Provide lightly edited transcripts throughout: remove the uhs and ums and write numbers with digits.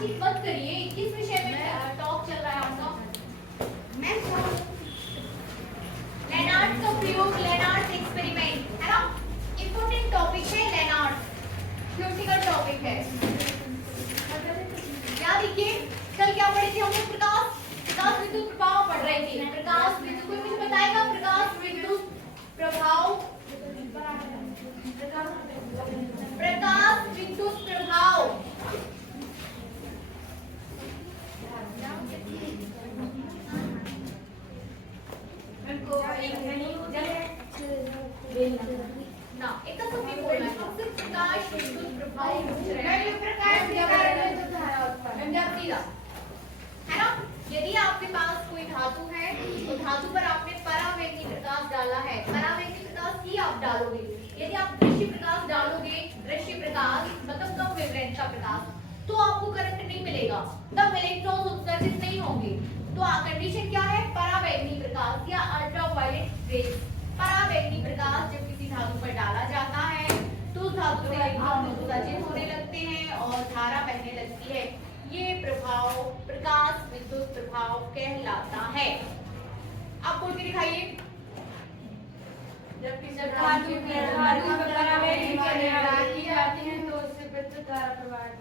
बातचीत मत करिए, किस विषय में टॉक चल रहा है आपका? लेनार्ड का प्रयोग, लेनार्ड एक्सपेरिमेंट, है ना? इंपॉर्टेंट टॉपिक है लेनार्ड, थ्योरेटिकल टॉपिक है। क्या देखिए, कल क्या पढ़े थे हमने? प्रकाश विद्युत प्रभाव पढ़ रहे थे। प्रकाश विद्युत, कोई मुझे बताएगा प्रकाश विद्युत प्रभाव? प्रकाश विद्युत प्रभाव ना, एक तो भी बोलना है, सबसे प्रकाश विद्युत प्रभाव पूछ रहे हैं। प्रकाश के कारण जो धारा उत्पन्न है ना। यदि आपके पास कोई धातु है तो धातु पर आपने परावैक्तिक प्रकाश डाला है, परावैक्तिक प्रकाश ही आप डालोगे। यदि आप दृश्य प्रकाश डालोगे, दृश्य प्रकाश मतलब कम वेवलेंथ का प्रकाश, तो आपको करंट नहीं मिलेगा, तब इलेक्ट्रॉन उत्सर्जित नहीं होंगे। तो कंडीशन क्या है? परावैक्तिक प्रकाश या अल्ट्रावायलेट रेज। परावैक्तिक प्रकाश जब किसी धातु पर डाला जाता है तो उस धातु से इलेक्ट्रॉन उत्सर्जित होने लगते हैं और धारा बहने लगती है। ये प्रभाव प्रकाश विद्युत प्रभाव कहलाता है। आप बोल के दिखाइए। जब धातु पर परावैक्तिक क्रिया की जाती है तो उससे विद्युत धारा प्रवाहित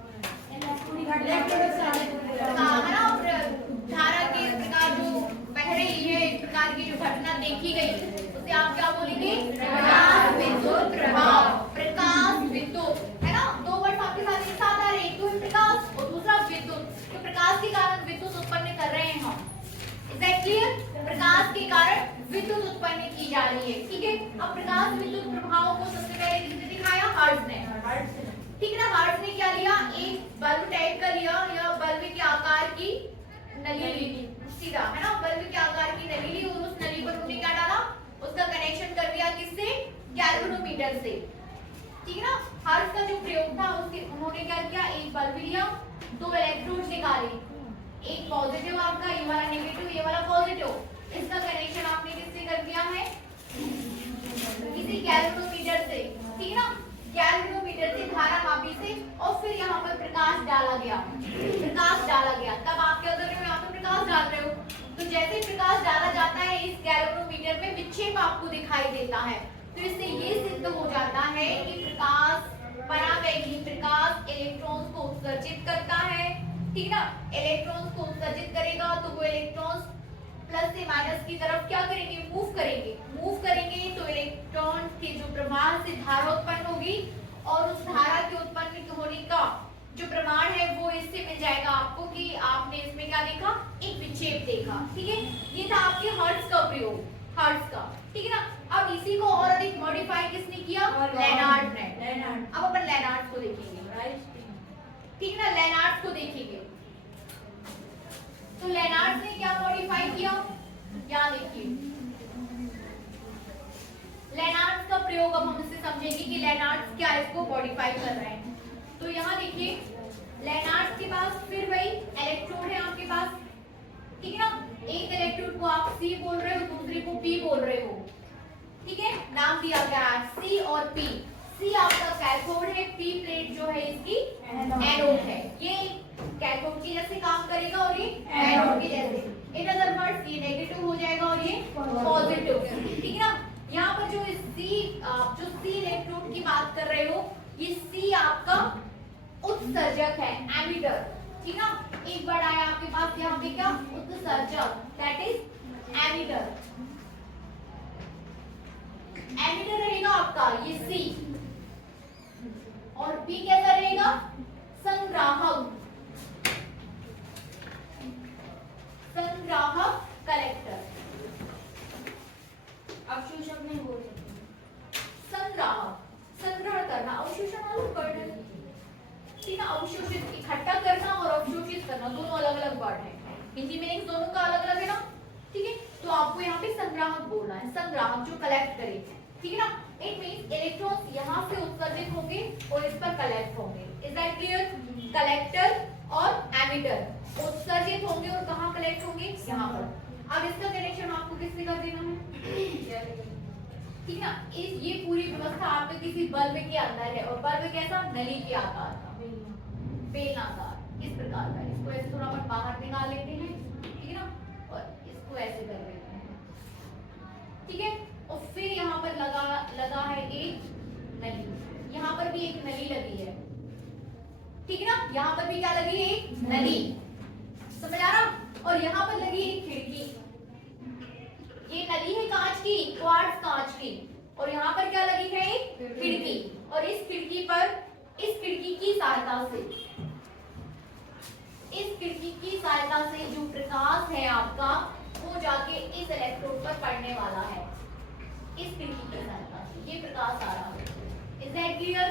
धारा के प्रकार जो बह रही है, इस प्रकार की जो घटना देखी गई, उसे आप क्या बोलेंगे? प्रकाश विद्युत प्रभाव। प्रकाश विद्युत, है ना? दो वर्ड आपके साथ एक साथ आ रहे हैं, एक तो प्रकाश और दूसरा विद्युत। तो प्रकाश के कारण विद्युत उत्पन्न कर रहे हैं हम। Is that clear? प्रकाश के कारण विद्युत उत्पन्न की जा रही है। ठीक है, अब प्रकाश विद्युत प्रभाव को सबसे पहले किसने दिखाया? हर्ट्ज ने। ठीक है ना? हर्ट्ज ने क्या लिया? एक बल्ब टाइप का लिया या बल्ब के आकार की नली ली, सीधा, है ना? बल्ब के आकार की नली ली और उस नली पर उन्होंने क्या डाला? उसका कनेक्शन कर दिया किससे? गैल्वेनोमीटर से। ठीक है ना? हर्ट्ज का जो प्रयोग था उसके उन्होंने क्या किया? एक बल्ब लिया, दो इलेक्ट्रोड निकाले, एक पॉजिटिव आपका, ये वाला नेगेटिव, ये वाला पॉजिटिव। इसका कनेक्शन आपने किससे कर दिया है? किसी गैल्वेनोमीटर से। ठीक है ना? गैल्वेनोमीटर से धारा मापी से, और फिर यहाँ पर प्रकाश डाला गया। प्रकाश डाला गया, तब आप क्या कर रहे हो? यहाँ पर प्रकाश डाल रहे हो। तो जैसे प्रकाश डाला जाता है, इस गैल्वेनोमीटर में विक्षेप आपको दिखाई देता है। तो इससे ये सिद्ध हो जाता है कि प्रकाश, परावैक्तिक प्रकाश इलेक्ट्रॉन्स को उत्सर्जित करता है। ठीक ना? इलेक्ट्रॉन्स को उत्सर्जित करेगा तो वो इलेक्ट्रॉन्स प्लस से माइनस की तरफ क्या करेंगे? मूव करेंगे। मूव करेंगे तो इलेक्ट्रॉन के जो प्रवाह से धारा उत्पन्न होगी, और उस धारा के उत्पन्न होने का जो प्रमाण है वो इससे मिल जाएगा आपको कि आपने इसमें क्या देखा? एक विक्षेप देखा। ठीक है, ये था आपके हर्ट्ज का प्रयोग, हर्ट्ज का। ठीक है ना? अब इसी को और अधिक मॉडिफाई किसने किया? लेनार्ड ने। अब अपन लेनार्ड को देखेंगे। ठीक है ना? लेनार्ड को देखेंगे। तो लेनार्ड ने क्या मॉडिफाई किया? यहाँ देखिए, लेनार्ड का प्रयोग अब हम इससे समझेंगे कि लेनार्ड क्या इसको मॉडिफाई कर रहे हैं। तो यहाँ देखिए, लेनार्ड के पास फिर वही इलेक्ट्रोड है आपके पास। ठीक है ना? एक इलेक्ट्रोड को आप सी बोल रहे हो, दूसरे को पी बोल रहे हो। ठीक है, नाम दिया गया है सी और पी। सी आपका कैथोड है, पी प्लेट जो है इसकी एनोड है। ये कैथोड के जैसे काम करेगा और ये एनोड के जैसे। इन अदर वर्ड्स ये नेगेटिव हो जाएगा और ये पॉजिटिव। ठीक है ना? यहाँ पर जो सी इलेक्ट्रोड की बात कर रहे हो, ये सी आपका उत्सर्जक है, एमिटर। ठीक है ना? एक वर्ड आया आपके पास यहाँ पे क्या? उत्सर्जक, दैट इज एमिटर। एमिटर रहेगा आपका ये सी, और पी कैसा रहेगा? संग्राहक, संग्राहक, कलेक्टर। अवशोषक नहीं बोल सकते। संग्राहक, संग्रहण करना, अवशोषण अलग वर्ड है। ठीक है? अवशोषित, इकट्ठा करना और अवशोषित करना दोनों अलग अलग वर्ड है। हिंदी में दोनों का अलग अलग है ना? ठीक है, तो आपको यहाँ पे संग्राहक बोलना है, संग्राहक जो कलेक्ट करे। ठीक है ना? इट मींस इलेक्ट्रॉन्स यहाँ से उत्सर्जित होंगे और इस पर कलेक्ट होंगे। Is that clear? कलेक्टर और एमिटर उत्सर्जित होंगे और कहाँ कलेक्ट होंगे? यहाँ पर। अब इसका कनेक्शन आपको किससे कर देना है? ठीक ना? ये पूरी व्यवस्था आपके किसी बल्ब के अंदर है, और बल्ब कैसा? नली के आकार का, बेलनाकार। इस प्रकार का। इसको ऐसे थोड़ा अपन बाहर निकाल लेते हैं, ठीक है ना, और इसको ऐसे कर लेते हैं, ठीक है। और फिर यहाँ पर लगा है एक नली, यहाँ पर भी एक नली लगी है, ठीक है ना, यहाँ पर भी क्या लगी है, एक नली, समझ आ रहा। और यहाँ पर लगी एक खिड़की, ये नली है कांच की, क्वार्ट्ज कांच की, और यहाँ पर क्या लगी है, एक खिड़की। और इस खिड़की पर, इस खिड़की की सहायता से, इस खिड़की की सहायता से जो प्रकाश है आपका, वो जाके इस इलेक्ट्रोड पर पड़ने वाला है, इस खिड़की की सहायता से ये प्रकाश आ रहा है। Is that clear?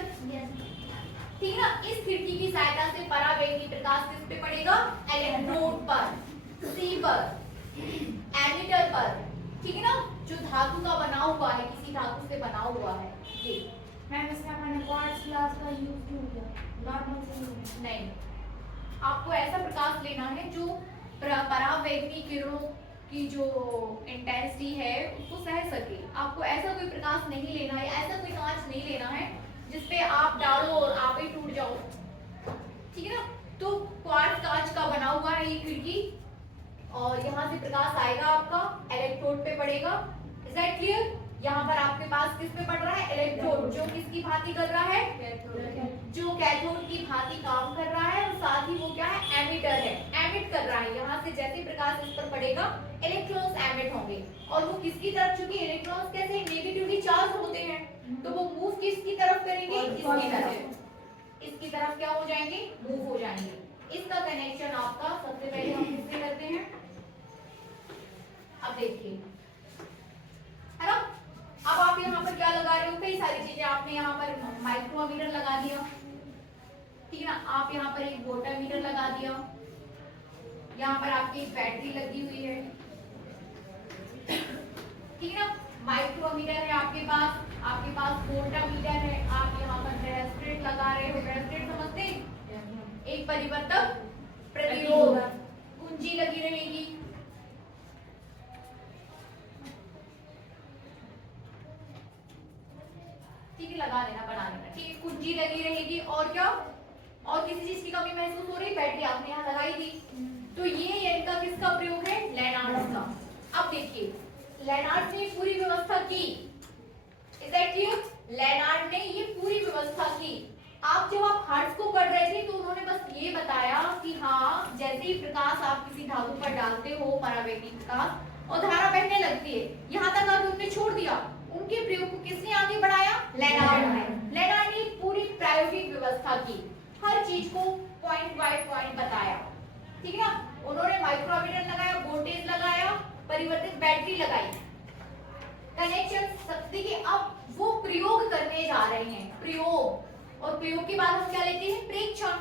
ठीक है ना। इस खिड़की की सहायता से परावैक्नी प्रकाश किस पे पड़ेगा, इलेक्ट्रोड पर, सी पर, एमीटर पर, ठीक है ना, जो धातु का बना हुआ है, किसी धातु से बना हुआ है ये। मैम इसका मैंने क्वार्ट्ज ग्लास का यूज क्यों किया, नॉर्मल से नहीं, आपको ऐसा प्रकाश लेना है जो परावैक्नी किरणों की जो इंटेंसिटी है उसको सह सके। आपको ऐसा कोई प्रकाश नहीं लेना है, ऐसा कोई कांच नहीं लेना है जिसपे आप डालो और आप ही टूट जाओ, ठीक है ना। तो क्वार्ट्ज कांच का बना हुआ है ये खिड़की, और यहाँ से प्रकाश आएगा आपका, इलेक्ट्रोड पे पड़ेगा। Is that clear? यहाँ पर आपके पास किस पे पड़ रहा है, इलेक्ट्रोड, जो किसकी भांति कर रहा है, जो कैथोड की भांति काम कर रहा है, और साथ ही वो क्या है, एमिटर है, एमिट कर रहा है। यहाँ से जैसे प्रकाश इस पर पड़ेगा, इलेक्ट्रॉन्स एमिट होंगे, और वो किसकी तरफ, चूंकि इलेक्ट्रॉन्स कैसे नेगेटिवली चार्ज होते हैं, तो वो मूव किसकी तरफ करेंगे, इसकी तरफ, इसकी तरफ क्या हो जाएंगे, मूव हो जाएंगे। इसका कनेक्शन आपका सबसे पहले हम किससे करते हैं, अब देखिए, है ना। अब आप यहाँ पर क्या लगा रहे हो, कई सारी चीजें आपने यहाँ पर माइक्रोमीटर लगा दिया, ठीक है ना, आप यहाँ पर एक वोल्टमीटर लगा दिया, यहाँ पर आपकी बैटरी लगी हुई है, ठीक है ना, माइक्रोमीटर है आपके पास वोल्टमीटर है, आप यहाँ पर रेजिस्टेंस लगा रहे हो, रेजिस्टेंस समझते हैं, एक परिवर्तक प्रतिरोध, कुंजी लगी रहेगी, ठीक है, लगा लेना, बना लेना, ठीक है, कुंजी लगी रहेगी, और क्या, और किसी चीज की कमी महसूस हो रही, बैटरी आपने यहाँ लगाई थी, तो ये इनका किसका प्रयोग है, लेनार्ड का। अब देखिए, लेनार्ड ने पूरी व्यवस्था की, इज दैट क्लियर? लेनार्ड ने ये पूरी व्यवस्था की। आप जब आप हार्ट्स को पढ़ रहे थे तो उन्होंने बस ये बताया कि हाँ, जैसे ही प्रकाश आप किसी धातु पर डालते हो, परावैक्नी प्रकाश, और धारा बहने लगती है, यहाँ तक आप उन्होंने छोड़ दिया। उनके प्रयोग को किसने आगे बढ़ाया, लेनार्ड ने। लेनार्ड ने पूरी प्रायोगिक व्यवस्था की, हर चीज को पॉइंट बाय पॉइंट बताया, ठीक है ना। उन्होंने माइक्रोमीटर लगाया, वोल्टेज लगाया, परिवर्तित बैटरी लगाई, कनेक्शन सब। देखिए अब वो प्रयोग करने जा रहे हैं, प्रयोग, और प्रयोग के बाद हम क्या लेते हैं, प्रेक्षण,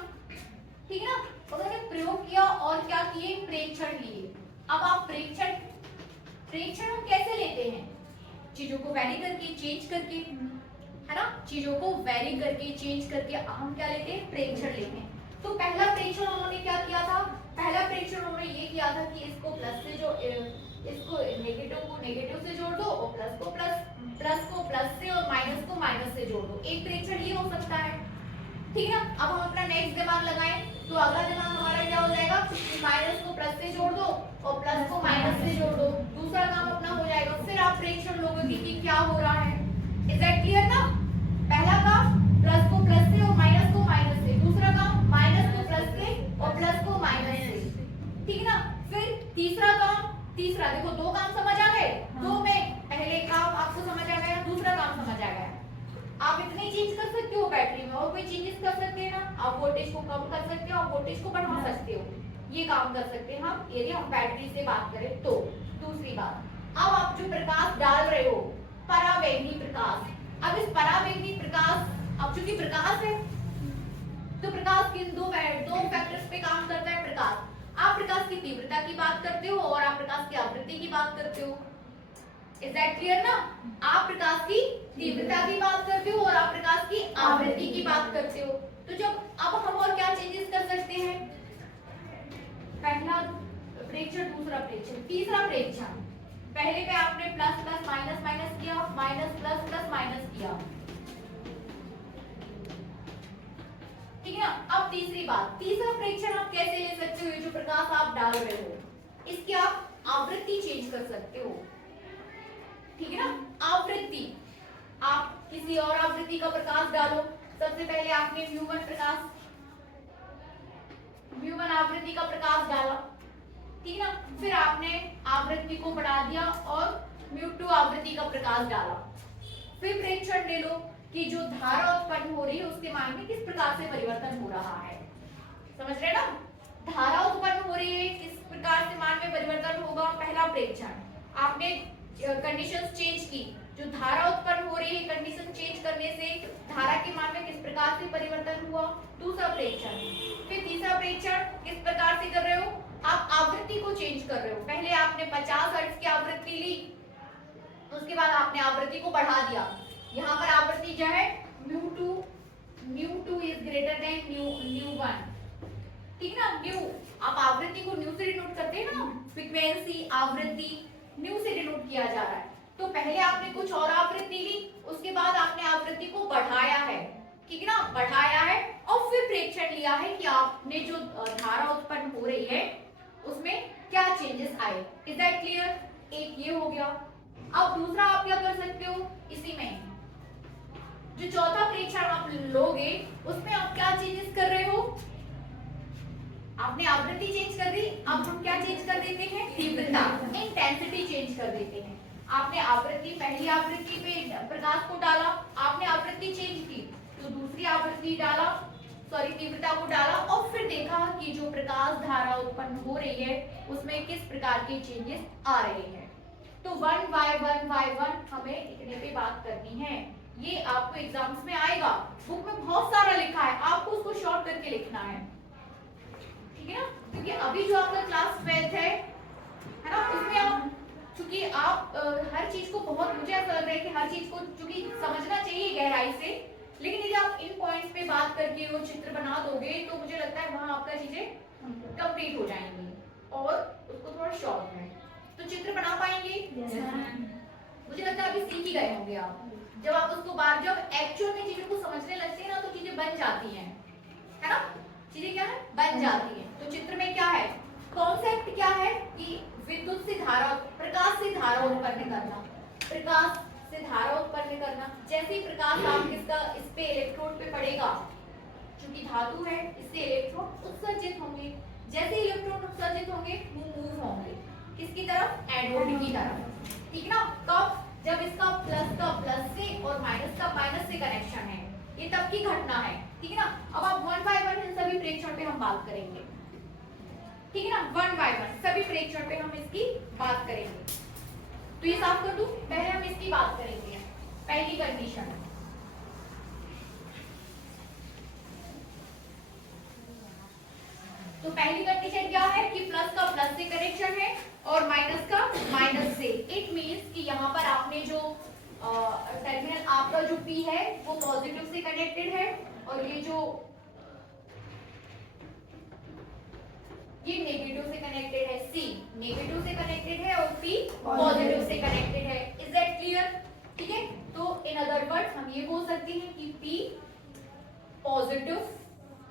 ठीक है ना। उन्होंने प्रयोग किया और क्या किए, प्रेक्षण लिए। अब आप प्रेक्षण हम कैसे लेते हैं, चीजों को वेरी करके, चेंज करके, है ना, चीजों को वेरी करके, चेंज करके हम क्या लेते हैं, प्रेक्षण लेते हैं। तो पहला प्रेक्षण उन्होंने क्या किया था, पहला प्रेक्षण उन्होंने ये किया था कि इसको प्लस से जो, इसको नेगेटिव को नेगेटिव से जोड़ दो, और प्लस को प्लस से, और माइनस को माइनस से जोड़ दो। एक प्रेक्षण ये हो सकता है, ठीक है ना। अब हम अपना नेक्स्ट दिमाग लगाएं, तो अगला दिमाग हमारा क्या हो जाएगा, माइनस को प्लस से जोड़ दो, और प्लस को माइनस से जोड़ दो, दूसरा काम अपना हो जाएगा। फिर आप प्रेक्षण लोगे कि क्या हो रहा है, इज दैट क्लियर ना। पहला काम प्लस को प्लस से और माइनस को माइनस से, दूसरा काम माइनस को प्लस से और प्लस को माइनस से, ठीक है ना। फिर तीसरा काम, तीसरा देखो, दो काम समझ आ गए, दो में पहले काम आपको समझ आ गया, दूसरा काम समझ आ गया। आप इतनी चेंज कर सकते हो बैटरी में, और कोई चेंजेस कर सकते हैं ना, आप वोल्टेज को कम कर सकते हो, आप वोल्टेज को बढ़ा सकते हो, ये काम कर सकते हैं हम, यदि हम बैटरी से बात करें तो। दूसरी बात, अब आप जो प्रकाश डाल रहे हो, परावैक्नी प्रकाश, अब इस परावैक्नी प्रकाश, अब चूंकि प्रकाश है तो प्रकाश किन दो फैक्टर्स पे काम करता है, प्रकाश, आप प्रकाश की तीव्रता की बात करते हो, और आप प्रकाश की आवृत्ति की बात करते हो। इज दैट क्लियर ना। आप प्रकाश की तीव्रता की बात करते हो, और आप प्रकाश की आवृत्ति की बात करते हो। तो जब अब हम और क्या चेंजेस कर सकते हैं, पहला प्रेक्षण, दूसरा प्रेक्षण, तीसरा प्रेक्षण। पहले पे आपने प्लस प्लस माइनस माइनस किया, माइनस प्लस प्लस माइनस किया, ठीक है ना। ना। अब तीसरी बात, तीसरा प्रेक्षण आप कैसे ले सकते हो? ये जो प्रकाश आप डाल रहे हो इसकी आप आवृत्ति चेंज कर सकते हो, ठीक है ना। आवृत्ति, आप किसी और आवृत्ति का प्रकाश डालो। सबसे पहले आपने म्यू1 प्रकाश, म्यू1 आवृत्ति का प्रकाश डाला, ठीक है ना। फिर आपने आवृत्ति को बढ़ा दिया और म्यू2 आवृत्ति का प्रकाश डाला। फिर प्रेक्षण ले लो कि जो धारा उत्पन्न हो रही है उसके मान में किस प्रकार से परिवर्तन हो रहा है। समझ रहे ना? धारा उत्पन्न हो रही है, किस प्रकार से मान में परिवर्तन होगा। पहला प्रेक्षण, आपने कंडीशंस चेंज की, जो धारा उत्पन्न हो रही है कंडीशन चेंज करने से धारा के मान में किस प्रकार से परिवर्तन हुआ। दूसरा प्रेक्षण। फिर तीसरा प्रेक्षण किस प्रकार से कर रहे हो? आप आवृत्ति को चेंज कर रहे हो। पहले आपने 50 हर्ट्ज की आवृत्ति ली, उसके बाद आपने आवृत्ति को बढ़ा दिया। यहाँ पर आवृत्ति जो है म्यू2 इज ग्रेटर देन म्यू1, ठीक ना। म्यू, आप आवृत्ति को न्यू से डिनोट करते हैं ना, फ्रीक्वेंसी आवृत्ति न्यू से डिनोट किया जा रहा है। तो पहले आपने कुछ और आवृत्ति ली, उसके बाद आपने आवृत्ति को बढ़ाया है, ठीक है ना, बढ़ाया है। और फिर प्रेक्षण लिया है कि आपने जो धारा उत्पन्न हो रही है उसमें क्या चेंजेस आए। Is that clear? एक ये हो गया। अब दूसरा आप क्या कर सकते हो, इसी में जो चौथा प्रेक्षण आप लोगे उसमें आप क्या चेंजेस कर रहे हो। आपने आवृत्ति चेंज कर दी, अब हम क्या चेंज कर देते हैं? तीव्रता, इंटेंसिटी चेंज कर देते हैं। आपने आवृत्ति, पहली आवृत्ति पे प्रकाश को डाला, आपने आवृत्ति चेंज की तो दूसरी आवृत्ति डाला, सॉरी तीव्रता को डाला, और फिर देखा कि जो प्रकाश धारा उत्पन्न हो रही है उसमें किस प्रकार के चेंजेस आ रहे हैं। तो 1 by 1 हमें इतने पे बात करनी है। ये आपको एग्जाम्स में आएगा, बुक में बहुत सारा लिखा है, आपको उसको शॉर्ट करके लिखना है, ठीक है ना। क्योंकि अभी जो आपका क्लास 12th है ना, उसमें आप चूंकि आप हर चीज को बहुत, मुझे ऐसा लग रहा है कि हर चीज को चूंकि समझना चाहिए गहराई से, लेकिन यदि आप इन पॉइंट्स पे बात करके वो चित्र बना दोगे तो मुझे लगता है वहां आपका चीजें कंप्लीट हो जाएंगी और उसको थोड़ा शॉर्ट है। तो चित्र बना पाएंगे? मुझे लगता है अभी सीख ही गए होंगे आप। जब आप उसको बार, जब एक्चुअल में चीजों को समझने लगते हैं ना तो चीजें बन जाती हैं, है ना। चीजें क्या है? बन जाती हैं। तो चित्र में क्या है, कॉन्सेप्ट क्या है कि विद्युत से धारा, प्रकाश से धारा उत्पन्न करना, प्रकाश से धारा उत्पन्न करना। जैसे ही प्रकाश आप इसका इस पे इलेक्ट्रोड पे पड़ेगा, क्योंकि धातु है इससे इलेक्ट्रॉन उत्सर्जित होंगे। जैसे ही इलेक्ट्रॉन उत्सर्जित होंगे मूव होंगे किसकी तरफ? एनोड की तरफ, ठीक ना। कब? जब इसका प्लस का प्लस से और माइनस का माइनस से कनेक्शन है, ये तब की घटना है, ठीक है ना। अब आप 1 by 1 इन सभी प्रेक्षण पे हम बात करेंगे, ठीक है ना। 1 by 1 सभी प्रेक्षण पे हम इसकी बात करेंगे। तो ये साफ कर दूं, पहले हम इसकी बात करेंगे। पहली कंडीशन, तो पहली कंडीशन क्या है कि प्लस का प्लस से कनेक्शन है और माइनस का माइनस से। इट मींस कि यहाँ पर आपने जो टर्मिनल आपका जो P है वो पॉजिटिव से कनेक्टेड है और ये जो ये नेगेटिव से कनेक्टेड है। C नेगेटिव से कनेक्टेड है और P पॉजिटिव से कनेक्टेड है। Is that clear? ठीक है। तो इन अदर वर्ड्स हम ये बोल सकते हैं कि P पॉजिटिव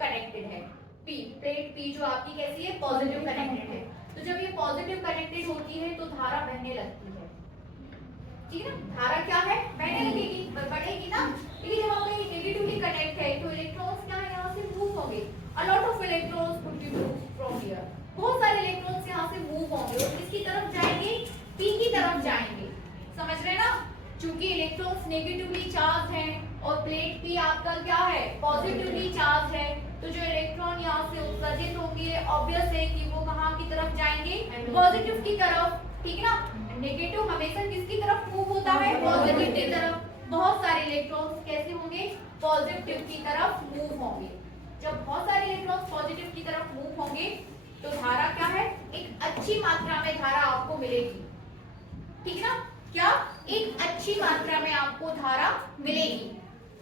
कनेक्टेड है। P प्लेट P जो आपकी कैसी है? पॉजिटिव कनेक्टेड है। तो जब ये पॉजिटिव कनेक्टेड होती है तो धारा बहने लगती है, ठीक है ना। धारा क्या है? बहने लगेगी, बढ़ेगी ना। लेकिन जब आपका ये नेगेटिवली कनेक्ट है तो इलेक्ट्रॉन्स क्या है? यहाँ से मूव होंगे। A lot of electrons would be move from here. बहुत सारे इलेक्ट्रॉन्स यहाँ से मूव होंगे और किसकी तरफ जाएंगे? P की तरफ जाएंगे। समझ रहे ना? चूंकि इलेक्ट्रॉन्स नेगेटिवली चार्ज हैं और प्लेट P आपका क्या है? पॉजिटिवली चार्ज है। तो जो इलेक्ट्रॉन यहाँ से उत्सर्जित होंगे ऑब्वियस है कि वो कहाँ की तरफ जाएंगे? पॉजिटिव की तरफ, ठीक है ना। नेगेटिव हमेशा किसकी तरफ मूव होता है? पॉजिटिव की तरफ। बहुत सारे इलेक्ट्रॉन्स कैसे होंगे? पॉजिटिव की तरफ मूव होंगे। जब बहुत सारे इलेक्ट्रॉन्स पॉजिटिव की तरफ मूव होंगे तो धारा क्या है? एक अच्छी मात्रा में धारा आपको मिलेगी, ठीक है ना। क्या? एक अच्छी मात्रा में आपको धारा मिलेगी।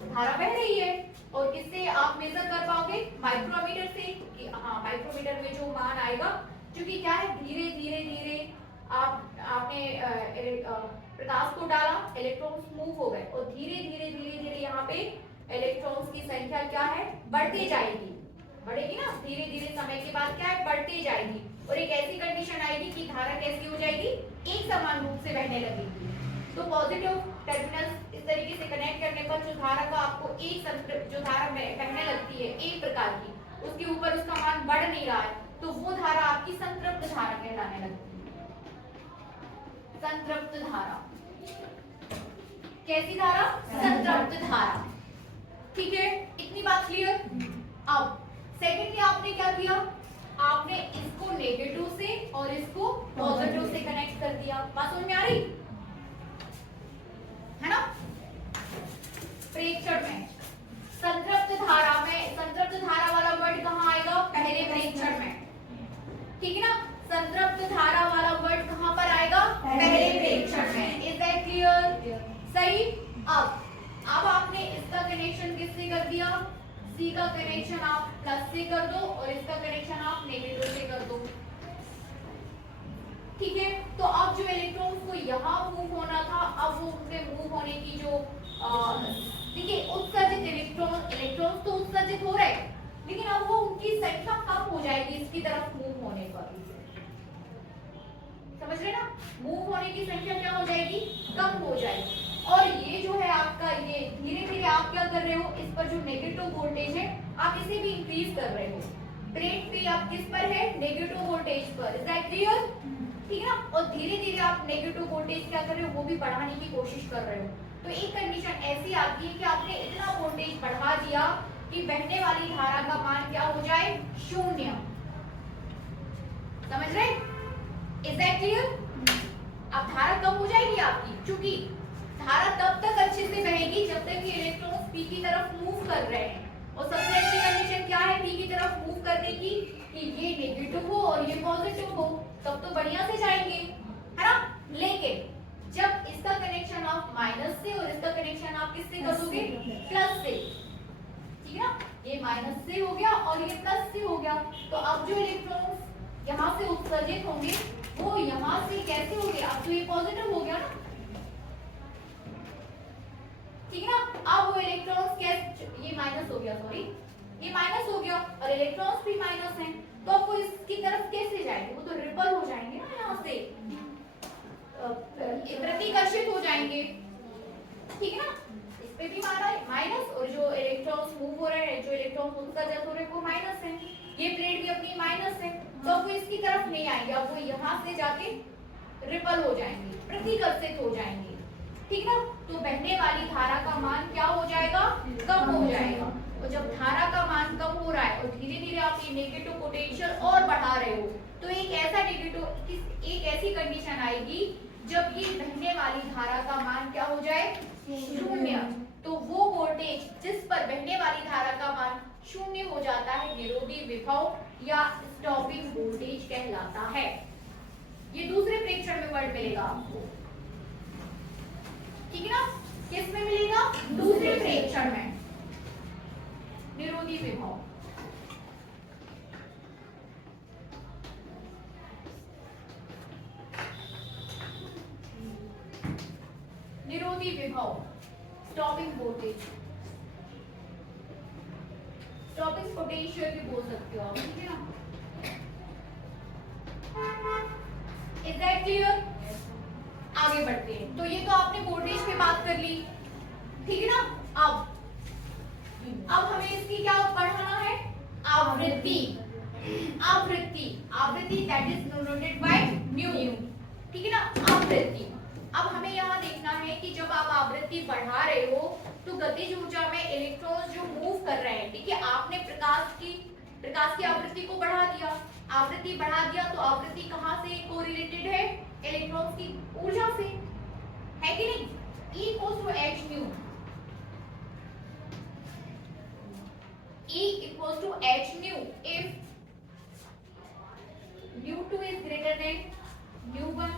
धारा बह रही है और किससे आप मेजर कर पाओगे? माइक्रोमीटर से। कि हाँ, माइक्रोमीटर में जो मान आएगा, क्योंकि क्या है, धीरे धीरे धीरे आपने प्रकाश को डाला, इलेक्ट्रॉन्स मूव हो गए और धीरे धीरे धीरे धीरे यहाँ पे इलेक्ट्रॉन्स की संख्या क्या है? बढ़ती जाएगी। बढ़ेगी ना, धीरे धीरे समय के बाद क्या है, बढ़ती जाएगी और एक ऐसी कंडीशन आएगी कि धारा कैसी हो जाएगी, एक समान रूप से बहने लगेगी। तो पॉजिटिव टर्मिनल इस तरीके से कनेक्ट करने पर जो धारा का आपको एक संतृप्त, जो धारा बहने लगती है एक प्रकार की, उसके ऊपर उसका मान बढ़ नहीं रहा है, तो वो धारा आपकी संतृप्त धारा कहलाने लगती है। संतृप्त धारा, कैसी धारा, संतृप्त धारा। ठीक है, इतनी बात क्लियर। अब सेकेंडली आपने क्या किया, आपने इसको नेगेटिव से और इसको पॉजिटिव से कनेक्ट कर दिया। बात समझ में आ रही है ना। प्रेक्षण में संतृप्त धारा में, संतृप्त धारा वाला वर्ड कहाँ आएगा, पहले प्रेक्षण में। ठीक है ना, संतृप्त धारा वाला वर्ड कहाँ पर आएगा, पहले प्रेक्षण में। इज दैट क्लियर, सही। अब आपने इसका कनेक्शन किससे कर दिया, सी का कनेक्शन आप प्लस से कर दो और इसका कनेक्शन आप नेगेटिव से कर दो। ठीक है, तो अब जो इलेक्ट्रॉन्स को यहाँ मूव होना था, अब वो उनसे मूव होने की जो देखिए उत्सर्जित इलेक्ट्रॉन्स तो उत्सर्जित हो रहे हैं, लेकिन अब वो उनकी संख्या कम हो जाएगी इसकी तरफ मूव होने पर। समझ रहे ना, मूव होने की संख्या क्या हो जाएगी, कम हो जाएगी। और ये जो है आपका, ये धीरे धीरे आप क्या कर रहे हो, इस पर जो नेगेटिव वोल्टेज है आप इसे भी इंक्रीज कर रहे हो। प्लेट पे आप किस पर है, नेगेटिव वोल्टेज पर। इज दैट क्लियर, ठीक है ना। और धीरे धीरे आप नेगेटिव वोल्टेज क्या कर रहे हो, वो भी बढ़ाने की कोशिश कर रहे हो। तो एक कंडीशन ऐसी आती है कि आपने इतना वोल्टेज बढ़ा दिया कि बहने वाली धारा का मान क्या हो जाए, शून्य। समझ रहे, इज दैट क्लियर। अब धारा कम हो जाएगी आपकी, क्योंकि धारा तब तक अच्छे से बहेगी जब तक कि इलेक्ट्रॉन्स पी की तरफ मूव कर रहे हैं। और सबसे अच्छी कंडीशन क्या है पी की तरफ मूव करने की, कि ये नेगेटिव हो और ये पॉजिटिव हो, तब तो बढ़िया से जाएंगे, है ना। लेकिन जब इसका कनेक्शन आप माइनस से और इसका कनेक्शन आप किससे कर दोगे, प्लस से, ठीक है ना। ये माइनस से हो गया और ये प्लस से हो गया, तो अब जो इलेक्ट्रॉन्स यहाँ से उत्सर्जित होंगे वो यहाँ से कैसे होंगे, अब तो ये पॉजिटिव हो गया ना, ठीक है ना। अब वो इलेक्ट्रॉन्स कैसे, ये माइनस हो गया, सॉरी ये माइनस हो गया और इलेक्ट्रॉन्स भी माइनस हैं, तो अब वो इसकी तरफ कैसे जाएंगे, वो तो रिपल हो जाएंगे ना, यहाँ से प्रतिकर्षित हो जाएंगे, ठीक है ना। इस पे भी माइनस और जो इलेक्ट्रॉन्स मूव हो रहे हैं, जो इलेक्ट्रॉन्स उत्सर्जित हो रहे हैं वो माइनस है, ये प्लेट भी अपनी माइनस है, तो वो इसकी तरफ नहीं आएंगे, अब वो यहाँ से जाके रिपल हो जाएंगे, प्रतिकर्षित हो जाएंगे, ठीक ना। तो बहने वाली धारा का मान क्या हो जाएगा, कम हो जाएगा। और जब धारा का मान कम हो रहा है और धीरे धीरे आप ये नेगेटिव पोटेंशियल और बढ़ा रहे हो, तो एक ऐसा नेगेटिव, एक ऐसी कंडीशन आएगी जब ये बहने वाली धारा का मान क्या हो जाए, शून्य। तो वो वोल्टेज जिस पर बहने वाली धारा का मान शून्य हो जाता है, निरोधी विभव या स्टॉपिंग वोल्टेज कहलाता है। ये दूसरे प्रेक्षण में वर्ड मिलेगा आपको, ठीक है ना। किस में मिलेगा, दूसरे प्रेक्षण में, निरोधी विभव। निरोधी विभव, स्टॉपिंग वोल्टेज, स्टॉपिंग पोटेंशियल भी बोल सकते हो आप, ठीक है ना। Is that clear. आगे बढ़ते हैं। तो ये तो आपने वोल्टेज पे बात कर ली, ठीक है ना। अब हमें इसकी क्या बढ़ाना है, आवृत्ति। आवृत्ति, आवृत्ति that is denoted by new, ठीक है ना, आवृत्ति। अब हमें यहाँ देखना है कि जब आप आवृत्ति बढ़ा रहे हो तो गतिज ऊर्जा में इलेक्ट्रॉन्स जो मूव कर रहे हैं, ठीक है, आपने प्रकाश की आवृत्ति को बढ़ा दिया, आवृत्ति बढ़ा दिया, तो आवृत्ति कहाँ से कोरिलेटेड है, इलेक्ट्रॉन्स की ऊर्जा से, है कि नहीं। E equals to h nu, E equals to h nu if nu2 is greater than nu1,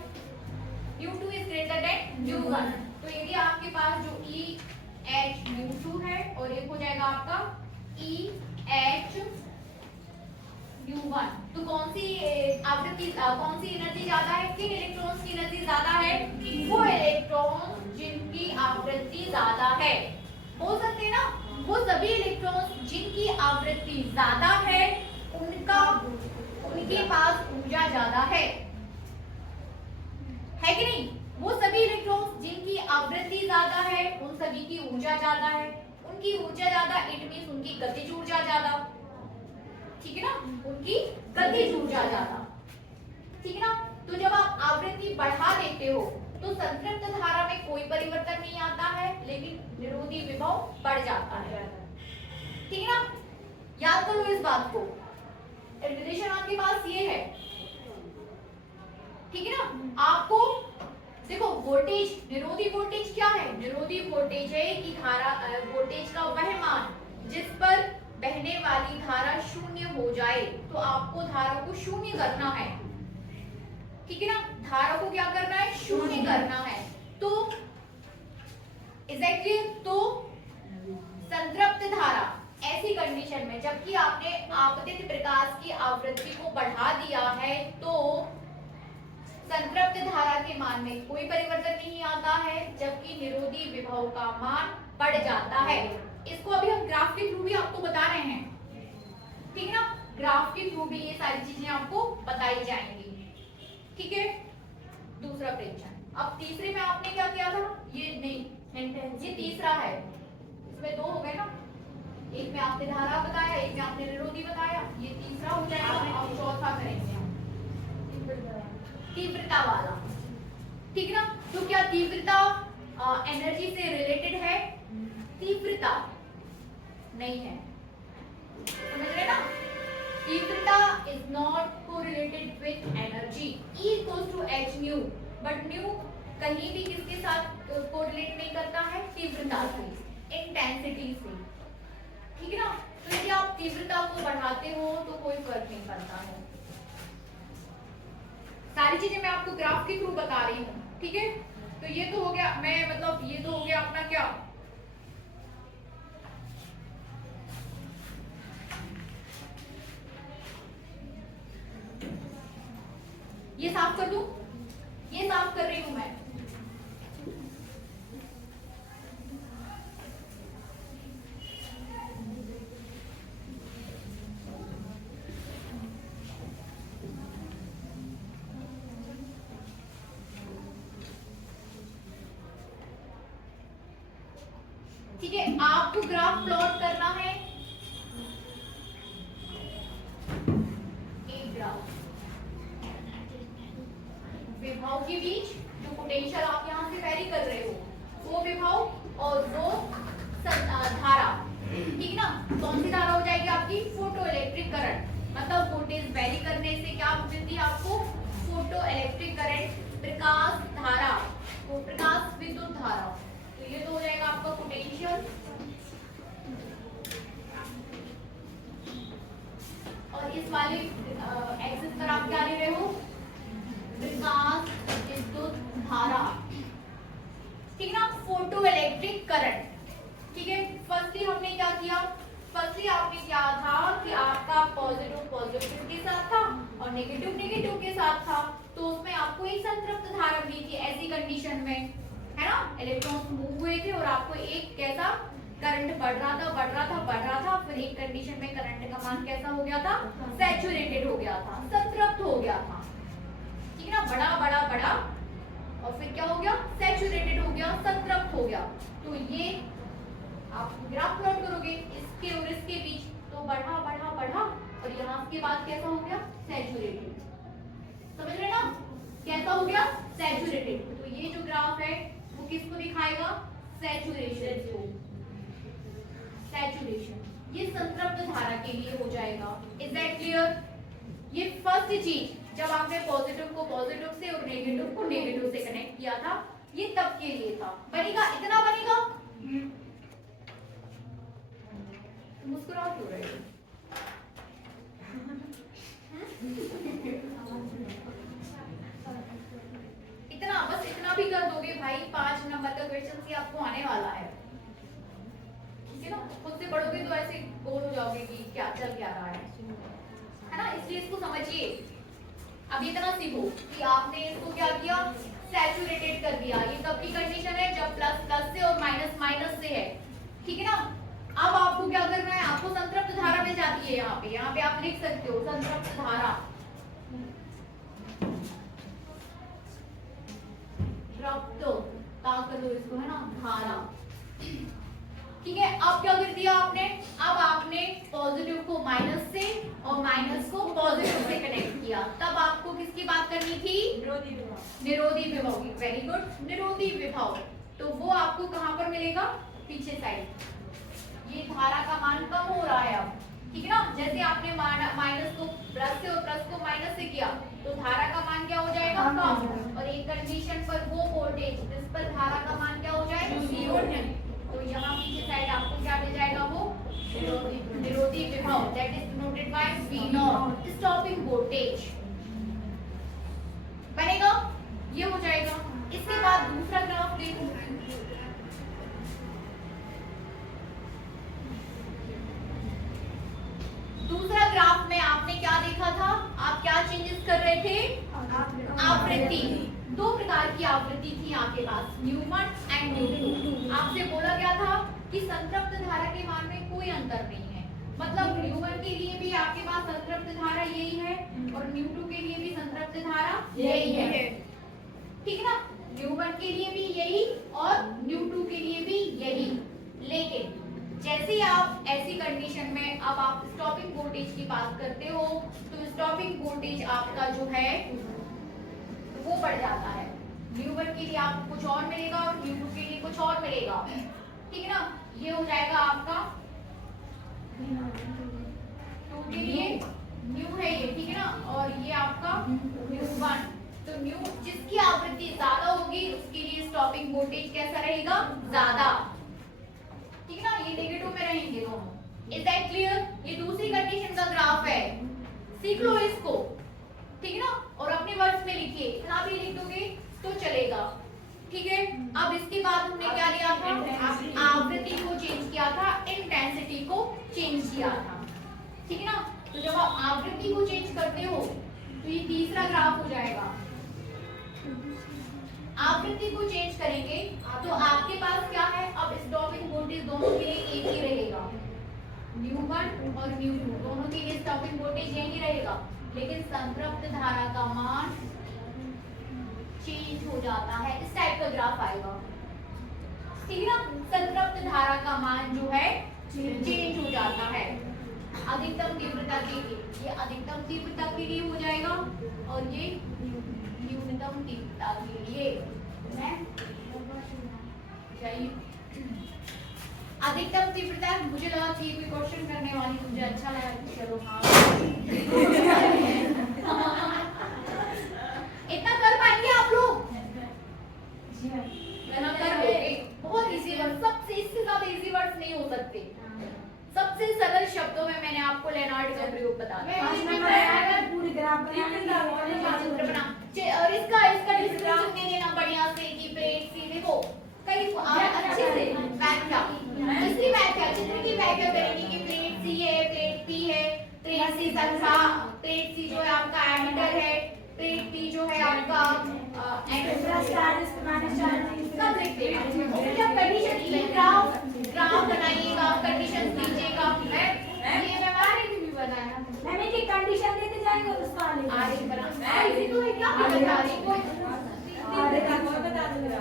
nu2 is greater than nu1। तो यदि आपके पास जो E h nu2 है और एक हो जाएगा आपका E h nu1, तो कौन सी आवृत्ति, कौन सी एनर्जी ज्यादा है, किन इलेक्ट्रॉन्स की एनर्जी ज्यादा है, वो इलेक्ट्रॉन जिनकी आवृत्ति ज्यादा है। बोल सकते हैं ना, वो सभी इलेक्ट्रॉन्स जिनकी आवृत्ति आवृत्ति ज्यादा है उनके पास ऊर्जा ज्यादा है कि नहीं? वो सभी इलेक्ट्रॉन्स जिनकी आवृत्ति ज्यादा है उन सभी की ऊर्जा ज्यादा है। उनकी ऊर्जा ज्यादा इट मींस उनकी गतिज ऊर्जा ज्यादा, ठीक है ना? उनकी गतिज ऊर्जा ज्यादा, ठीक है ना? तो जब आप आवृत्ति बढ़ा देते हो तो संतृप्त धारा में कोई परिवर्तन नहीं आता है, लेकिन निरोधी विभव बढ़ जाता है, ठीक है ना? याद करो इस बात को। रिलेशन आपके पास ये है, ठीक है ना? आपको देखो वोल्टेज, निरोधी वोल्टेज क्या है? निरोधी वोल्टेज है कि धारा वोल्टेज का वह मान जिस पर बहने वाली धारा शून्य हो जाए। तो आपको धारा को शून्य करना है, ठीक है ना? धारा को क्या करना है? शून्य करना है। तो एग्जैक्टली तो संतृप्त धारा ऐसी कंडीशन में जबकि आपने आपतित प्रकाश की आवृत्ति को बढ़ा दिया है तो संतृप्त धारा के मान में कोई परिवर्तन नहीं आता है, जबकि निरोधी विभव का मान बढ़ जाता है। इसको अभी हम ग्राफ के थ्रू भी आपको बता रहे हैं, ठीक है ना? ग्राफ के थ्रू भी ये सारी चीजें आपको बताई जाएंगी, ठीक है? दूसरा परीक्षण। अब तीसरे में आपने क्या किया था? ये नहीं, ये तीसरा है, इसमें दो हो गए ना, एक में आपने धारा बताया, एक में आपने निरोधी बताया, ये तीसरा हो जाएगा। और चौथा करेंगे हम तीव्रता वाला, ठीक है ना? तो क्या तीव्रता एनर्जी से रिलेटेड है? तीव्रता नहीं है, समझ रहे ना? तीव्रता is not correlated with energy. E equals to h nu, but nu कहीं भी किसके साथ कोरिलेट नहीं करता है? तीव्रता से, इंटेंसिटी से, ठीक है ना? तो यदि आप तीव्रता को बढ़ाते हो तो कोई फर्क नहीं पड़ता है। सारी चीजें मैं आपको ग्राफ के थ्रू बता रही हूँ, ठीक है? तो ये तो हो गया, मैं मतलब ये तो हो गया अपना क्या, ये साफ कर दूं? ये साफ कर रही हूं मैं। ठीक है, आपको ग्राफ प्लॉट करना है। एक ग्राफ विभव के बीच जो पोटेंशियल आप यहां से वैरी कर रहे हो, वो विभव और वो धारा, ठीक है ना? कौन सी धारा हो जाएगी आपकी? Photo electric current. मतलब वोल्टेज वैरी करने से क्या मिलती है आपको? फोटो इलेक्ट्रिक करंट, प्रकाश धारा, वो प्रकाश विद्युत धारा। तो ये तो हो जाएगा आपका पोटेंशियल, और इस वाले एक्सिस पर आप क्या ले रहे हो? प्रकाश विद्युत धारा, ठीक है ना? फोटो इलेक्ट्रिक करंट, ठीक है? फर्स्टली हमने क्या किया? फर्स्टली आपने क्या था कि आपका पॉजिटिव पॉजिटिव के साथ था और नेगेटिव नेगेटिव के साथ था, तो उसमें आपको एक संतृप्त धारा दी थी ऐसी कंडीशन में, है ना? इलेक्ट्रॉन्स मूव हुए थे और आपको एक कैसा करंट बढ़ रहा था, बढ़ रहा था, बढ़ रहा था, फिर एक कंडीशन में करंट का मान कैसा हो गया था? सैचुरेटेड हो गया था, संतृप्त हो गया था, ठीक है ना? बड़ा बड़ा बड़ा, और फिर क्या हो गया? सैचुरेटेड हो गया, संतृप्त हो गया। तो ये आप ग्राफ प्लॉट करोगे इसके और इसके बीच, तो बढ़ा बढ़ा बढ़ा, और यहाँ के बाद कैसा हो गया? सैचुरेटेड। समझ रहे ना? कैसा हो गया? सैचुरेटेड। तो ये जो ग्राफ है वो किसको दिखाएगा? सैचुरेशन को। सैचुरेशन ये संतृप्त धारा के लिए हो जाएगा। Is that clear? ये फर्स्ट चीज जब आपने पॉजिटिव को पॉजिटिव से और नेगेटिव को नेगेटिव से कनेक्ट किया था, ये तब के लिए था। बनेगा, इतना बनेगा। मुस्कुरा क्यों रहे हो? इतना, बस इतना भी कर दोगे भाई, 5 नंबर का क्वेश्चन ही आपको आने वाला है, ठीक है ना? खुद से पढ़ोगे तो ऐसे बोर हो जाओगे कि क्या चल क्या रहा है ना? इसलिए इसको समझिए। अब इतना सीखो कि आपने इसको क्या किया? सैचुरेटेड कर दिया। ये कब की कंडीशन है? जब प्लस प्लस से और माइनस माइनस से है, ठीक है ना? अब आपको क्या करना है? आपको संतृप्त धारा में धारा। ठीक है, अब क्या कर दिया आपने, अब आपने पॉजिटिव को माइनस से और माइनस को पॉजिटिव से कनेक्ट किया। तब आपको किसकी बात करनी थी, निरोधी विभव की। वेरी गुड, निरोधी विभव। तो वो आपको कहां पर मिलेगा, पीछे साइड। ये धारा का मान कम हो रहा है अब, ठीक है ना। जैसे आपने माइनस को प्लस से और प्लस को माइनस से किया तो धारा का मान क्या हो जाएगा, कम। और एक कंडीशन पर वो वोल्टेज जिस पर धारा का मान क्या हो जाएगा, 0। तो यहाँ पीछे साइड आपको क्या मिल जाएगा, वो निरोधी विभव, that is denoted by V0, stopping voltage बनेगा, ये हो जाएगा। इसके बाद दूसरा ग्राफ देखो। दूसरा ग्राफ में आपने क्या देखा था, आप क्या चेंजेस कर रहे थे, आवृत्ति। दो प्रकार की आवृत्ति थी आपके पास, न्यूमन एंड न्यू2। आपसे बोला गया था कि संतृप्त धारा के मान में कोई अंतर नहीं है, मतलब न्यूमन के लिए भी आपके पास संतृप्त धारा यही है और न्यू2 के लिए भी संतृप्त धारा यही है, ठीक है ना। न्यूमन के लिए भी यही और न्यू2 के लिए भी यही। लेकिन जैसे ही आप ऐसी कंडीशन में अब आप स्टॉपिंग वोल्टेज की बात करते हो तो स्टॉपिंग वोल्टेज आपका जो है वो बढ़ जाता है। न्यूमन के लिए आपको कुछ और मिलेगा और न्यू2 के लिए कुछ और मिलेगा, ठीक है ना। ये हो जाएगा आपका 2 के लिए न्यू है ये, ठीक है ना, और ये आपका न्यू1। तो न्यू जिसकी आवृत्ति ज्यादा होगी उसके लिए स्टॉपिंग वोल्टेज कैसा रहेगा, ज्यादा, ठीक है ना। ये नेगेटिव में रहेंगे दोनों। Is that clear. ये दूसरी कंडीशन का ग्राफ है, सीख लो इसको, ठीक है ना, और अपने वर्ड्स में लिखिए, इतना भी लिख दोगे तो चलेगा, ठीक है। अब इसके बाद हमने क्या लिया था, आवृत्ति को चेंज किया था, इंटेंसिटी को चेंज किया था, ठीक है ना। तो जब आप आवृत्ति को चेंज करते हो तो ये तीसरा ग्राफ हो जाएगा। आवृत्ति को चेंज करेंगे तो आपके पास क्या है, अब स्टॉपिंग वोल्टेज दोनों के लिए एक ही रहेगा, न्यू1 और न्यू2 दोनों के लिए स्टॉपिंग वोल्टेज यही रहेगा, लेकिन संतृप्त धारा का मान चेंज हो जाता है। इस टाइप का ग्राफ आएगा, ठीक है ना। संतृप्त धारा का मान जो है चेंज हो जाता है अधिकतम तीव्रता के लिए। ये अधिकतम तीव्रता के लिए हो जाएगा और ये न्यूनतम तीव्रता के लिए है। अधिकतम तीव्रता, मुझे लगा थी कोई क्वेश्चन करने वाली, मुझे अच्छा लगा कि चलो हाँ इतना कर पाएंगे आप लोग, कर लोगे। बहुत इजी वर्ड, सबसे इससे ज्यादा इजी वर्ड नहीं हो सकते। सबसे सरल शब्दों में मैंने आपको लेनार्ड का प्रयोग बता दिया। और इसका डिस्क्रिप्शन दे देना बढ़िया से कि प्लेट सी देखो कई अच्छे से व्याख्या, इसकी व्याख्या चित्र की व्याख्या करेंगे कि प्लेट सी है, प्लेट पी है, प्लेट सी संख्या, प्लेट सी जो है आपका एमीटर है, प्लेट पी जो है आपका सब लिख देना। जब कंडीशन ग्राफ बनाइएगा, कंडीशन दीजिएगा, ये व्यवहार भी बनाया मैंने कि कंडीशन देते जाएंगे उसका आगे तो क्या बता रही कोई बता दूंगा,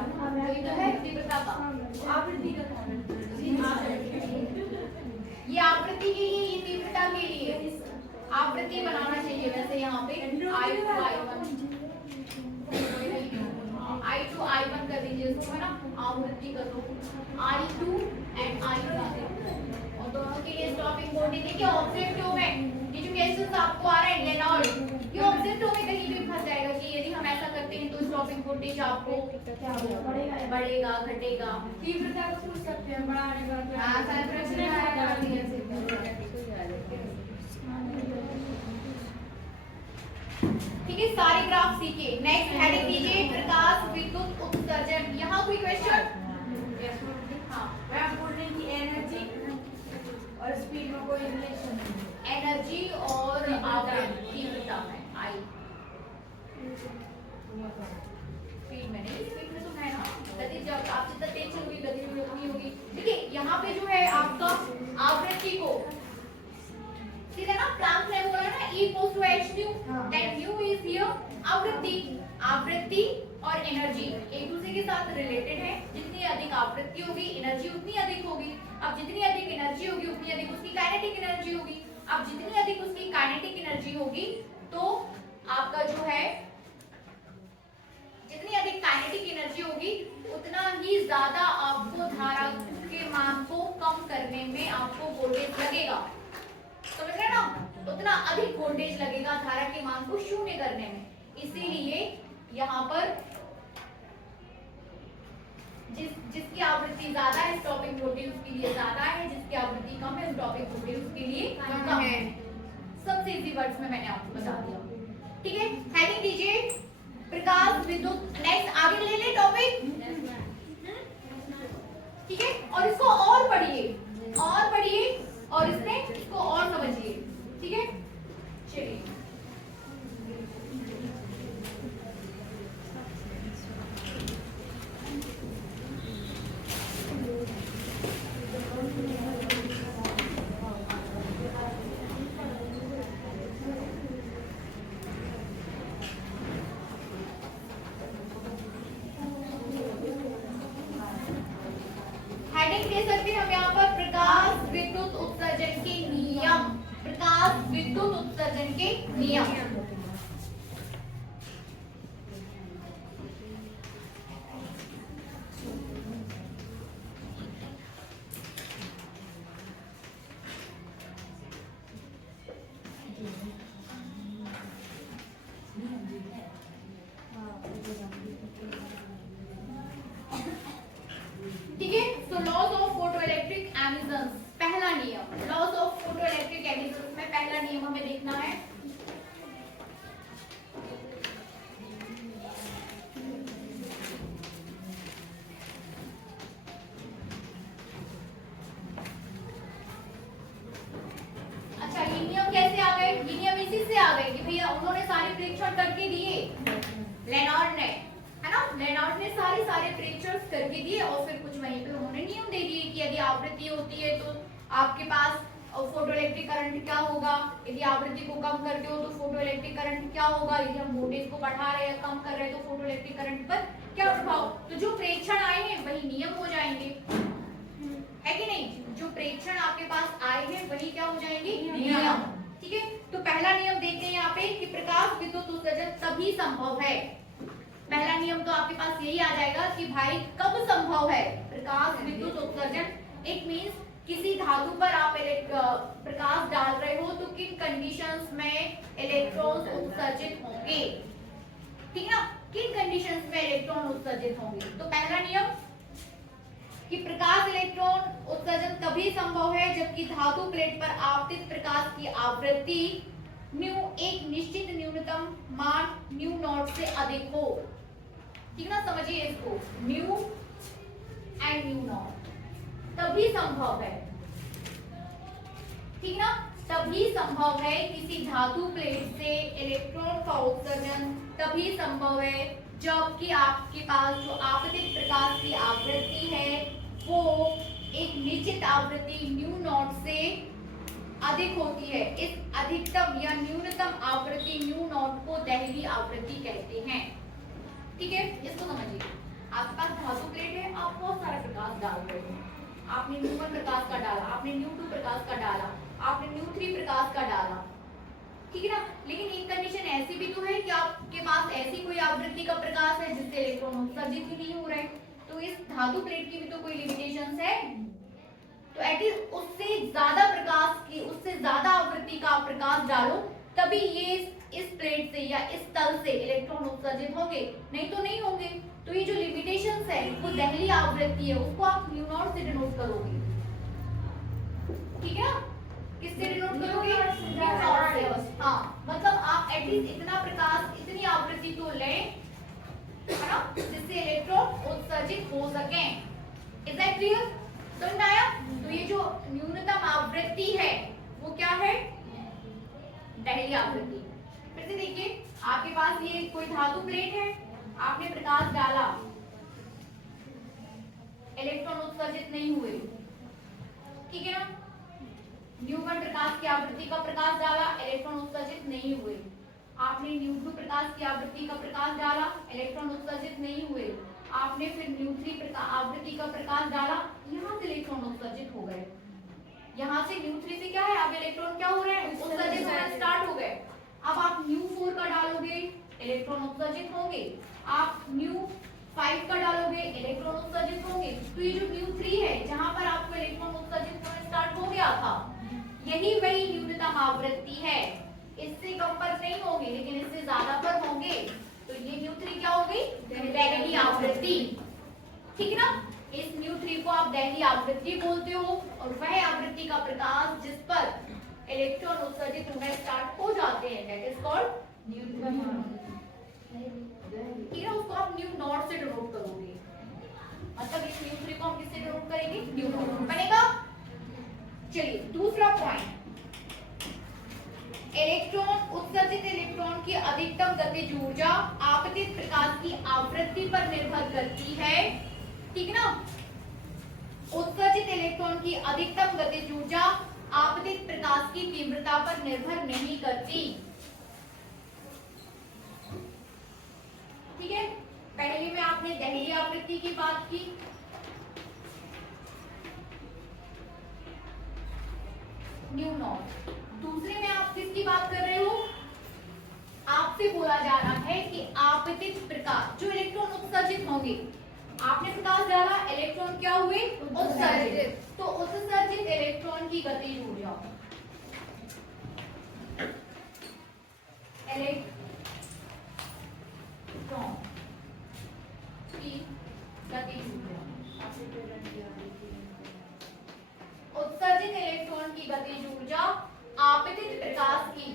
ये तो है तीव्रता का आवृत्ति का, ये आवृत्ति के लिए, ये तीव्रता के लिए आवृत्ति बनाना चाहिए। वैसे यहाँ पे I2 I1 कर दीजिए इसको, है ना, आवृत्ति कर दो I2 एंड I1 और दोनों के लिए स्टॉपिंग वोल्टेज देखिए। ऑब्जेक्टिव में ये जो क्वेश्चंस आपको आ रहे हैं लेनार्ड, ये ऑब्जेक्टिव में कहीं भी फंस जाएगा कि यदि हम ऐसा करते हैं तो स्टॉपिंग वोल्टेज आपको बढ़ेगा घटेगा, तीव्रता को पूछ सकते हैं बढ़ाने का, हां सैचुरेशन आएगा, ठीक है। सारे ग्राफ सीखिए। नेक्स्ट हेडिंग दीजिए प्रकाश विद्युत उत्सर्जन। यहाँ कोई क्वेश्चन? हाँ, मैं बोल रही थी एनर्जी और स्पीड में कोई रिलेशन नहीं, एनर्जी और आवृत्ति तीव्रता में आई, स्पीड में नहीं, स्पीड में तो है ना, गति जब आप जितना तेज चलोगे गति भी उतनी होगी। देखिए यहाँ पे जो है आपका आवृत्ति को, ठीक है ना, प्लैंक ने बोला ना E equals to h nu, that nu is here आवृत्ति, आवृत्ति और एनर्जी एक दूसरे के साथ रिलेटेड है। जितनी अधिक आवृत्ति होगी एनर्जी उतनी अधिक होगी। अब जितनी अधिक एनर्जी होगी उतनी अधिक उसकी काइनेटिक एनर्जी होगी। अब जितनी अधिक उसकी काइनेटिक एनर्जी होगी तो आपका जो है जितनी अधिक काइनेटिक एनर्जी होगी उतना ही ज्यादा आपको धारा के मान को कम करने में आपको वोल्टेज लगेगा। समझ रहे ना? उतना अधिक वोल्टेज लगेगा धारा के मान को शून्य करने में। इसीलिए यहाँ पर जिसकी आवृत्ति ज्यादा है स्टॉपिंग वोल्टेज उसके लिए ज्यादा है, जिसकी आवृत्ति कम है स्टॉपिंग वोल्टेज उसके लिए कम है। सबसे इजी वर्ड्स में मैंने आपको बता दिया। ठीक है, हेडिंग दीजिए प्रकाश विद्युत। नेक्स्ट आगे ले ले टॉपिक। ठीक है, और इसको और पढ़िए और इसको और समझिए। ठीक है, चलिए हेडिंग दे सकते हैं हम यहाँ पर प्रकाश विद्युत उत्सर्जन के नियम। प्रकाश विद्युत उत्सर्जन के नियम। ठीक है, तो लॉज ऑफ फोटोइलेक्ट्रिक एमिशंस पहला नियम। लॉज ऑफ फोटोइलेक्ट्रिक एमिशंस में पहला नियम हमें देखना है। अच्छा, ये नियम कैसे आ गए? ये नियम इसी से आ गए कि भैया उन्होंने सारे परीक्षण करके दिए, लेनार्ड ने, है ना? लेनार्ड ने सारे परीक्षण करके दिए और फिर कुछ वहीं पे उन्होंने नियम दे दिए कि यदि आवृत्ति होती है तो आपके पास फोटोइलेक्ट्रिक करंट क्या होगा, यदि आवृत्ति को कम करते हो तो फोटोइलेक्ट्रिक करंट क्या होगा, यदि हम वोल्टेज को बढ़ा रहे हैं कम कर रहे हैं तो फोटोइलेक्ट्रिक करंट पर क्या प्रभाव। तो जो प्रेक्षण आए हैं वही नियम हो जाएंगे, है कि नहीं? जो प्रेक्षण आपके पास आए हैं वही क्या हो जाएंगे? नियम। ठीक है, तो पहला नियम देखते हैं यहाँ पे कि प्रकाश विद्युत उत्सर्जन तभी संभव है। पहला नियम तो आपके पास यही आ जाएगा कि भाई कब संभव है प्रकाश विद्युत उत्सर्जन। इट मींस किसी धातु पर आप प्रकाश डाल रहे हो तो किन कंडीशंस में इलेक्ट्रॉन्स उत्सर्जित होंगे। ठीक ना? किन कंडीशंस में इलेक्ट्रॉन उत्सर्जित होंगे। तो पहला नियम कि प्रकाश इलेक्ट्रॉन उत्सर्जन तभी संभव है जबकि धातु प्लेट पर आपतित प्रकाश की आवृत्ति न्यू एक निश्चित न्यूनतम मान न्यू नॉट से अधिक हो। ठीक ना? समझिए इसको, न्यू एंड न्यू नॉट तभी संभव है। ठीक ना? तभी संभव है किसी धातु प्लेट से इलेक्ट्रॉन का उत्सर्जन तभी संभव है जबकि आपके पास जो आपतित प्रकाश की आवृत्ति है वो एक निश्चित आवृत्ति न्यू नॉट से अधिक होती है। इस अधिकतम या न्यूनतम आवृत्ति न्यू नॉट को दहली आवृत्ति कहते हैं। ठीक है, इसको समझिए। आपके पास धातु प्लेट है, आप बहुत सारा प्रकाश डाल रहे हो। आपने न्यू 1 प्रकाश का डाला, आपने न्यू 2 प्रकाश का डाला, आपने न्यू 3 प्रकाश का डाला। ठीक है ना? लेकिन एक कंडीशन ऐसी भी तो है कि आपके पास ऐसी कोई आवृत्ति का प्रकाश है जिससे इलेक्ट्रॉन उत्सर्जित ही नहीं हो रहे। तो इस धातु प्लेट की भी तो कोई लिमिटेशंस है। तो एटलीस्ट उससे ज्यादा प्रकाश की, उससे ज्यादा आवृत्ति का प्रकाश डालो तभी ये इस प्लेट से या इस तल से इलेक्ट्रॉन उत्सर्जित होंगे, नहीं तो नहीं होंगे। तो ये जो लिमिटेशंस है वो दहली आवृत्ति है, उसको आप न्यू नॉट से डिनोट करोगे। ठीक है? किससे डिनोट करोगे? न्यू नॉट से। हाँ, मतलब आप एटलीस्ट इतना प्रकाश, इतनी आवृत्ति तो लें, है ना, जिससे इलेक्ट्रॉन उत्सर्जित हो सके। Is that clear? समझ आया? तो ये जो न्यूनतम आवृत्ति है वो क्या है? दहली आवृत्ति। फिर से देखिए, आपके पास ये कोई धातु प्लेट है, आपने प्रकाश डाला, इलेक्ट्रॉन उत्सर्जित नहीं हुए। ठीक है ना? न्यू 1 प्रकाश की आवृत्ति का प्रकाश डाला, इलेक्ट्रॉन उत्सर्जित नहीं हुए। आपने न्यू2 प्रकाश की आवृत्ति का प्रकाश डाला, इलेक्ट्रॉन उत्सर्जित नहीं हुए। आपने फिर न्यू3 आवृत्ति का प्रकाश डाला, यहाँ से इलेक्ट्रॉन उत्सर्जित हो गए। यहाँ से न्यू3 से क्या है, अब इलेक्ट्रॉन क्या हो रहे हैं, उत्सर्जित होना स्टार्ट हो गए। अब आप न्यू4 का डालोगे, इलेक्ट्रॉन उत्सर्जित होंगे। आप न्यू5 का डालोगे, इलेक्ट्रॉन उत्सर्जित होंगे। तो ये जो न्यू3 है, जहां पर आपको इलेक्ट्रॉन उत्सर्जित होना स्टार्ट हो गया था, यही वही न्यूनतम आवृत्ति है। इससे कम पर नहीं होंगे, लेकिन इससे ज्यादा पर होंगे। तो ये न्यू3 क्या हो गई, दहली आवृत्ति। ठीक है ना, इस न्यू3 को आप दहली आवृत्ति बोलते हो, और वह आवृत्ति का प्रकाश जिस पर इलेक्ट्रॉन उत्सर्जित होना स्टार्ट हो जाते हैं, दैट इज कॉल्ड न्यू। ठीक है, उसको आप न्यू नॉट से डिनोट करोगे। मतलब इस न्यू3 को हम किससे डिनोट करेंगे, न्यू नॉट बनेगा। चलिए दूसरा पॉइंट, इलेक्ट्रॉन उत्सर्जित इलेक्ट्रॉन की अधिकतम गतिज ऊर्जा आपतित प्रकाश की आवृत्ति पर निर्भर करती है। ठीक है ना, उत्सर्जित इलेक्ट्रॉन की अधिकतम गतिज ऊर्जा आपतित प्रकाश की तीव्रता पर निर्भर नहीं करती। ठीक है, पहले में आपने दहली आवृत्ति की बात की, न्यू नॉट। दूसरे में आप किसकी बात कर रहे हो, आपसे बोला जा रहा है कि आपतित प्रकाश जो इलेक्ट्रॉन उत्सर्जित होंगे, आपने प्रकाश डाला, इलेक्ट्रॉन क्या हुए, उत्सर्जित। तो उत्सर्जित इलेक्ट्रॉन की गतिज ऊर्जा, इलेक्ट्रॉन की गतिज ऊर्जा, उत्सर्जित इलेक्ट्रॉन की गतिज ऊर्जा आपतित प्रकाश की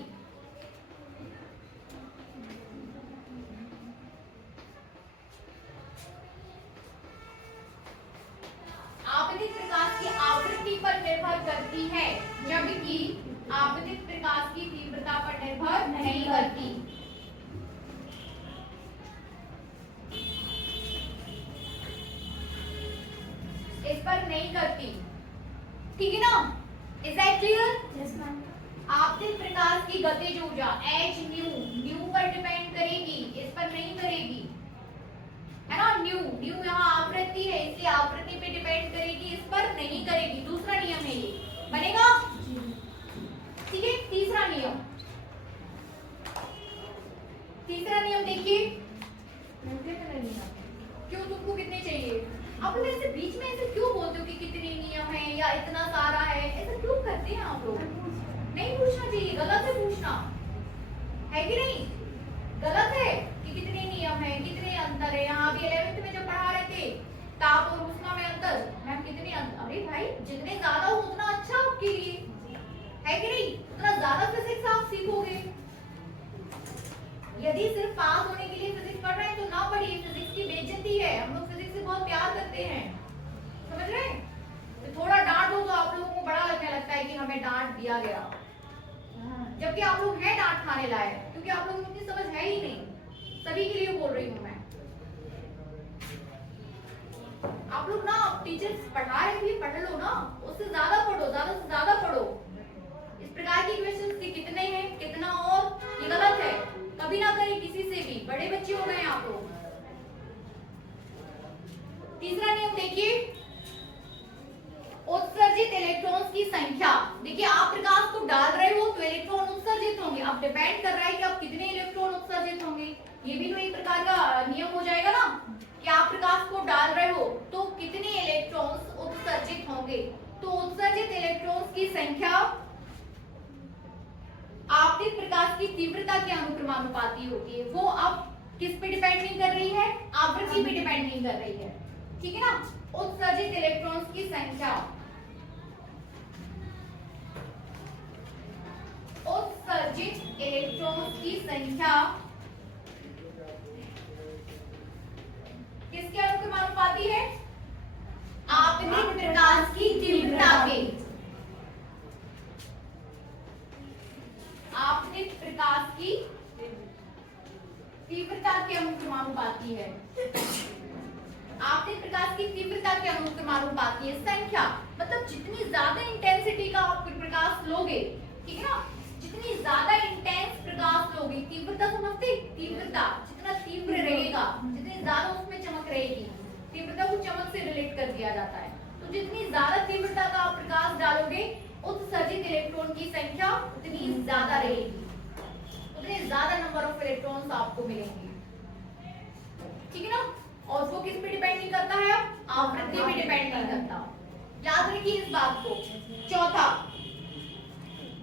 आपतित प्रकाश की आवृत्ति पर निर्भर करती है, जबकि आपतित प्रकाश की तीव्रता पर निर्भर नहीं करती। इस पर नहीं करती। ठीक है ना, is that clear? Yes ma'am. आपतित प्रकाश की गतिज ऊर्जा एच न्यू पर डिपेंड करेगी, इस पर नहीं करेगी, है ना। न्यू यहाँ आवृत्ति है, इसलिए आवृत्ति पे डिपेंड करेगी, इस पर नहीं करेगी। दूसरा नियम है ये, बनेगा। ठीक है, तीसरा नियम, देखिए, क्यों तुमको कितने चाहिए? आप लोग ऐसे बीच में ऐसे क्यों बोलते हो कि कितने नियम है या इतना सारा है, ऐसा क्यों करते हैं आप लोग? नहीं पूछना चाहिए, गलत है पूछना, है कि नहीं? गलत है कि कितने नियम है, कितने अंतर है। यहाँ भी 11th में जब पढ़ा रहे थे ताप और ऊष्मा में अंतर, मैम कितने अंतर, अरे भाई जितने ज्यादा हो उतना अच्छा आपके लिए, है कि नहीं? उतना ज्यादा फिजिक्स आप सीखोगे। यदि सिर्फ पास होने के लिए फिजिक्स पढ़ रहे हैं तो ना पढ़िए, फिजिक्स की बेइज्जती है। हम लोग फिजिक्स से बहुत प्यार करते हैं, समझ रहे हैं? तो थोड़ा डांट हो तो आप लोगों को बड़ा लगने लगता है कि हमें डांट दिया गया, जबकि आप लोग हैं डांट खाने लायक, क्योंकि आप लोगों को इतनी समझ है ही नहीं। सभी के लिए बोल रही हूँ मैं। आप लोग ना टीचर्स पढ़ा रहे थे, पढ़ लो ना, उससे ज्यादा पढ़ो, ज्यादा से ज्यादा पढ़ो। इस प्रकार की क्वेश्चंस के कितने हैं, कितना, और ये गलत है, कभी ना करें किसी से भी, बड़े बच्चे हो गए आप लोग। तीसरा नियम देखिए, उत्सर्जित इलेक्ट्रॉन्स की संख्या। देखिए आप प्रकाश को डाल रहे हो तो इलेक्ट्रॉन उत्सर्जित होंगे, अब डिपेंड कर रहा है कि आप कितने इलेक्ट्रॉन उत्सर्जित होंगे। ये भी तो एक प्रकार का नियम हो जाएगा ना, कि आप प्रकाश को डाल रहे हो तो कितने इलेक्ट्रॉन्स उत्सर्जित होंगे। तो उत्सर्जित इलेक्ट्रॉन्स की संख्या आपतित प्रकाश की तीव्रता के अनुक्रमानुपाती होती है। वो अब किस पे डिपेंड नहीं कर रही है, आवृत्ति पे डिपेंड नहीं कर रही है। ठीक है ना, उत्सर्जित इलेक्ट्रॉन्स की संख्या, उत्सर्जित इलेक्ट्रॉन्स की संख्या किसके अनुक्रमानुपाती है, आपतित प्रकाश की तीव्रता के, आपतित प्रकाश की तीव्रता के अनुक्रमानुपाती है। आपतित प्रकाश की तीव्रता के अनुक्रमानुपाती है संख्या, मतलब जितनी ज्यादा इंटेंसिटी का आप प्रकाश लोगे, ठीक है ना, जितनी ज्यादा इंटेंस प्रकाश लोगे, तीव्रता समझते, तीव्रता जितना तीव्र रहेगा, जितनी ज्यादा उसमें चमक रहेगी, तीव्रता को चमक से रिलेट कर दिया जाता है। तो जितनी ज्यादा तीव्रता का आप प्रकाश डालोगे, उत्सर्जित इलेक्ट्रॉन की संख्या उतनी ज्यादा रहेगी, उतने ज्यादा नंबर ऑफ इलेक्ट्रॉन्स आपको मिलेंगे, ठीक है ना। और वो किस पे डिपेंड नहीं करता है, आवृत्ति पे डिपेंड नहीं करता, याद रखिए इस बात को। चौथा,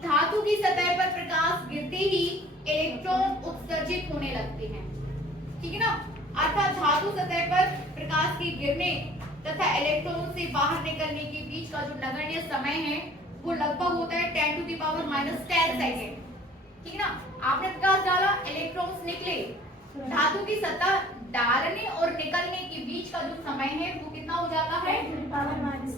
धातु की सतह पर प्रकाश गिरते ही इलेक्ट्रॉन उत्सर्जित होने लगते हैं, ठीक है ना। अर्थात धातु सतह पर प्रकाश के गिरने तथा इलेक्ट्रॉन से बाहर निकलने के बीच का जो नगण्य समय है वो लगभग होता है 10⁻⁻10 सेकेंड, ठीक है ना। आपने प्रकाश डाला, इलेक्ट्रॉन्स निकले, धातु की सतह डालने और निकलने के बीच का जो समय है वो कितना हो जाता है 10⁻⁻10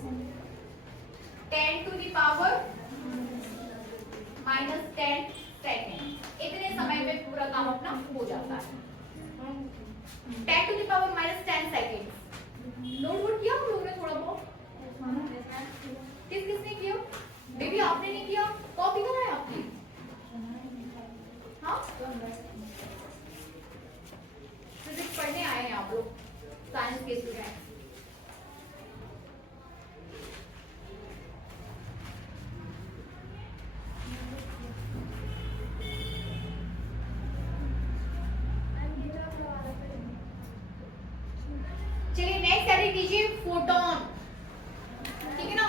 सेकेंड। इतने समय में पूरा काम अपना हो जाता है। 10⁻⁻10 सेकेंड। नोट किया हम लोगों ने थोड़ा बहुत? किसने किया? बेबी आपने नहीं किया? कॉपी करा है आपने? हाँ, फिजिक्स पढ़ने आए हैं आप लोग, साइंस के स्टूडेंट। चलिए नेक्स्ट एडिट कीजिए, फोटोन, ठीक है ना।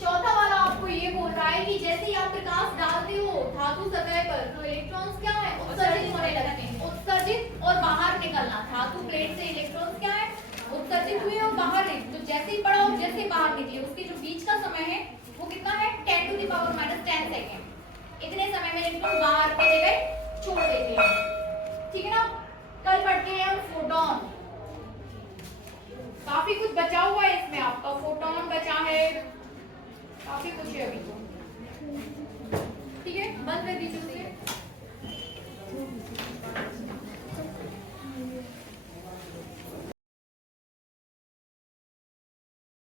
चौथा वाला आपको ये बोल रहा है कि जैसे ही आप प्रकाश डालते हो धातु सतह पर तो इलेक्ट्रॉन्स क्या है, उत्सर्जित होने लगते हैं। उत्सर्जित और बाहर निकलना, धातु प्लेट से इलेक्ट्रॉन्स क्या है, उत्सर्जित हुए और बाहर है। तो जैसे ही पड़ा और जैसे ही बाहर निकले उसके जो बीच का समय है वो कितना है 10⁻⁻10 सेकेंड। इतने समय में इलेक्ट्रॉन बाहर अपनी जगह छोड़ देते हैं, ठीक है ना। कल पढ़ते हैं हम फोटोन, काफी कुछ बचा हुआ है इसमें आपका, फोटोन बचा है, काफी कुछ है अभी।